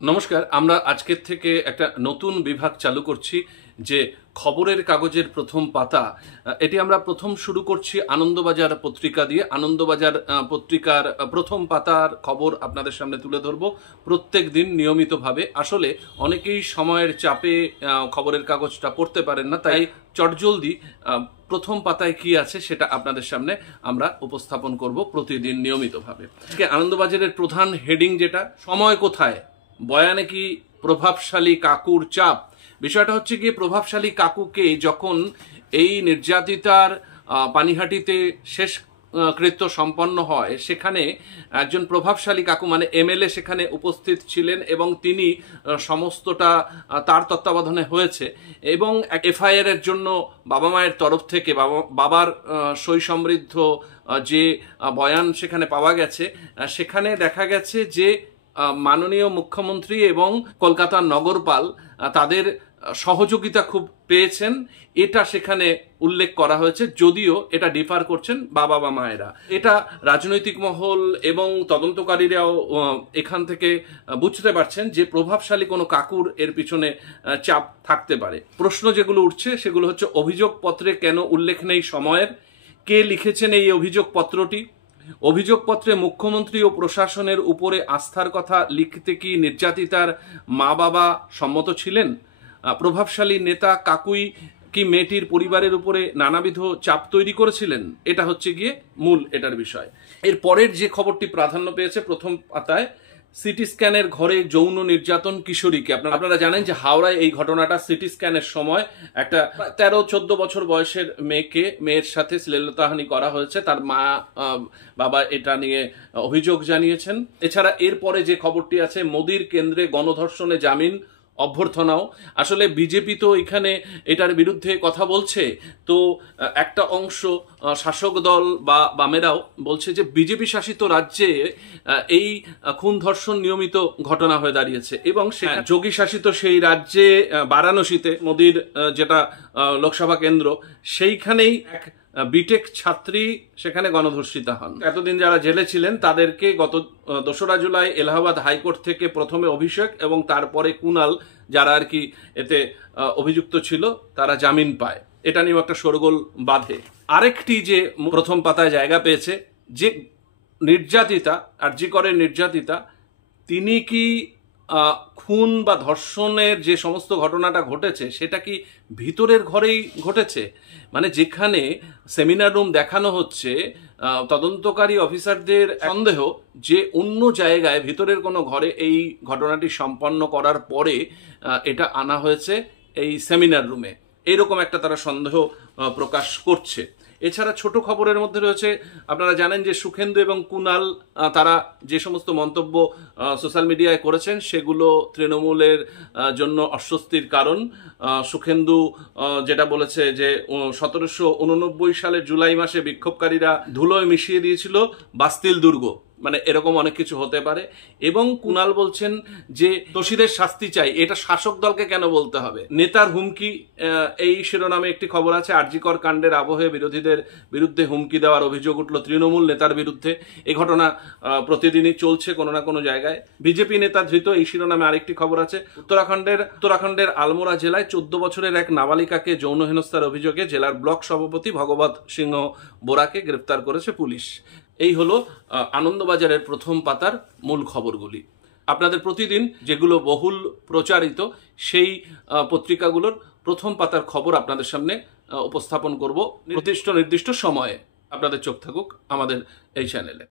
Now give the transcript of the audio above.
নমস্কার। আমরা আজকের থেকে একটা নতুন বিভাগ চালু করছি, যে খবরের কাগজের প্রথম পাতা। এটি আমরা প্রথম শুরু করছি আনন্দবাজার পত্রিকা দিয়ে। আনন্দবাজার পত্রিকার প্রথম পাতার খবর আপনাদের সামনে তুলে ধরব প্রত্যেক দিন নিয়মিতভাবে। আসলে অনেকেই সময়ের চাপে খবরের কাগজটা পড়তে পারেন না, তাই চটজলদি প্রথম পাতায় কি আছে সেটা আপনাদের সামনে আমরা উপস্থাপন করব প্রতিদিন নিয়মিতভাবে। আজকে আনন্দবাজারের প্রধান হেডিং যেটা, সময় কোথায়, বয়ানে কি প্রভাবশালী কাকুর চাপ। বিষয়টা হচ্ছে গিয়ে, প্রভাবশালী কাকুকে যখন এই নির্যাতিতার পানিহাটিতে শেষ কৃত্য সম্পন্ন হয়, সেখানে একজন প্রভাবশালী কাকু মানে এমএলএ সেখানে উপস্থিত ছিলেন এবং তিনি সমস্তটা তার তত্ত্বাবধানে হয়েছে এবং এফআইআর এর জন্য বাবা মায়ের তরফ থেকে বাবার সই সমৃদ্ধ যে বয়ান সেখানে পাওয়া গেছে, সেখানে দেখা গেছে যে মাননীয় মুখ্যমন্ত্রী এবং কলকাতার নগরপাল তাদের সহযোগিতা খুব পেয়েছেন, এটা সেখানে উল্লেখ করা হয়েছে। যদিও এটা ডিফার করছেন বাবা বা মায়েরা। এটা রাজনৈতিক মহল এবং তদন্তকারীরাও এখান থেকে বুঝতে পারছেন যে প্রভাবশালী কোনো কাকুর এর পিছনে চাপ থাকতে পারে। প্রশ্ন যেগুলো উঠছে সেগুলো হচ্ছে, অভিযোগপত্রে কেন উল্লেখ নেই সময়ের, কে লিখেছেন এই অভিযোগপত্রটি, অভিযোগপত্রে মুখ্যমন্ত্রী ও প্রশাসনের উপরে আস্থার কথা লিখতে কি নির্যাতিতার মা বাবা সম্মত ছিলেন, প্রভাবশালী নেতা কাকুই কি মেয়েটির পরিবারের উপরে নানাবিধ চাপ তৈরি করেছিলেন, এটা হচ্ছে গিয়ে মূল এটার বিষয়। এর পরের যে খবরটি প্রাধান্য পেয়েছে প্রথম পাতায়, সিটি স্ক্যানের ঘরে যৌন নির্যাতন কিশোরীকে। আপনারা জানেন যে হাওড়ায় এই ঘটনাটা, সিটি স্ক্যানের সময় একটা 13-14 বছর বয়সের মেয়ের সাথে শ্লীলতাহানি করা হয়েছে। তার মা বাবা এটা নিয়ে অভিযোগ জানিয়েছেন। এছাড়া এরপরে যে খবরটি আছে, মোদির কেন্দ্রে গণধর্ষণে জামিন অভ্যর্থনাও। আসলে বিজেপি তো এখানে এটার বিরুদ্ধে কথা বলছে, তো একটা অংশ শাসক দল বা বামেরাও বলছে যে বিজেপি শাসিত রাজ্যে এই খুন ধর্ষণ নিয়মিত ঘটনা হয়ে দাঁড়িয়েছে এবং যোগী শাসিত সেই রাজ্যে বারাণসীতে মোদির যেটা লোকসভা কেন্দ্র, সেইখানেই এক বিটেক ছাত্রী সেখানে গণধর্ষিতা হন। এতদিন যারা জেলে ছিলেন তাদেরকে গত 2রা জুলাই এলাহাবাদ হাইকোর্ট থেকে প্রথমে অভিষেক এবং তারপরে কুনাল, যারা আর কি এতে অভিযুক্ত ছিল, তারা জামিন পায়। এটা নিয়েও একটা শোরগোল বাঁধে। আরেকটি যে প্রথম পাতায় জায়গা পেয়েছে, যে নির্যাতিতা, আরজি করের নির্যাতিতা, তিনি কি খুন বা ধর্ষণের যে সমস্ত ঘটনাটা ঘটেছে সেটা কি ভিতরের ঘরেই ঘটেছে, মানে যেখানে সেমিনার রুম দেখানো হচ্ছে, তদন্তকারী অফিসারদের সন্দেহ যে অন্য জায়গায় ভিতরের কোনো ঘরে এই ঘটনাটি সম্পন্ন করার পরে এটা আনা হয়েছে এই সেমিনার রুমে, এইরকম একটা তারা সন্দেহ প্রকাশ করছে। এছাড়া ছোট খবরের মধ্যে রয়েছে, আপনারা জানেন যে সুখেন্দু এবং কুনাল তারা যে সমস্ত মন্তব্য সোশ্যাল মিডিয়ায় করেছেন সেগুলো তৃণমূলের জন্য অস্বস্তির কারণ। সুখেন্দু যেটা বলেছে যে 1789 সালের জুলাই মাসে বিক্ষোভকারীরা ধুলোয় মিশিয়ে দিয়েছিল বাস্তিল দুর্গ, মানে এরকম অনেক কিছু হতে পারে। এবং কুনাল বলছেন যে দোষীদের শাস্তি চাই, এটা শাসক দলকে কেন বলতে হবে। নেতার হুমকি, এই শিরোনামে একটি খবর আছে, আরজি কর কাণ্ডের আবহে বিরোধীদের বিরুদ্ধে হুমকি দেওয়ার অভিযোগ উঠল তৃণমূল নেতার বিরুদ্ধে। এই ঘটনা প্রতিদিনই চলছে কোনো না কোনো জায়গায়। বিজেপি নেতা ধৃত, এই শিরোনামে আরেকটি খবর আছে। উত্তরাখণ্ডের আলমোড়া জেলায় 14 বছরের এক নাবালিকাকে যৌন হেনস্থার অভিযোগে জেলার ব্লক সভাপতি ভগবত সিংহ বোরাকে গ্রেফতার করেছে পুলিশ। এই হলো আনন্দবাজারের প্রথম পাতার মূল খবরগুলি। আপনাদের প্রতিদিন যেগুলো বহুল প্রচারিত সেই পত্রিকাগুলোর প্রথম পাতার খবর আপনাদের সামনে উপস্থাপন করব নির্দিষ্ট সময়ে। আপনাদের চোখ থাকুক আমাদের এই চ্যানেলে।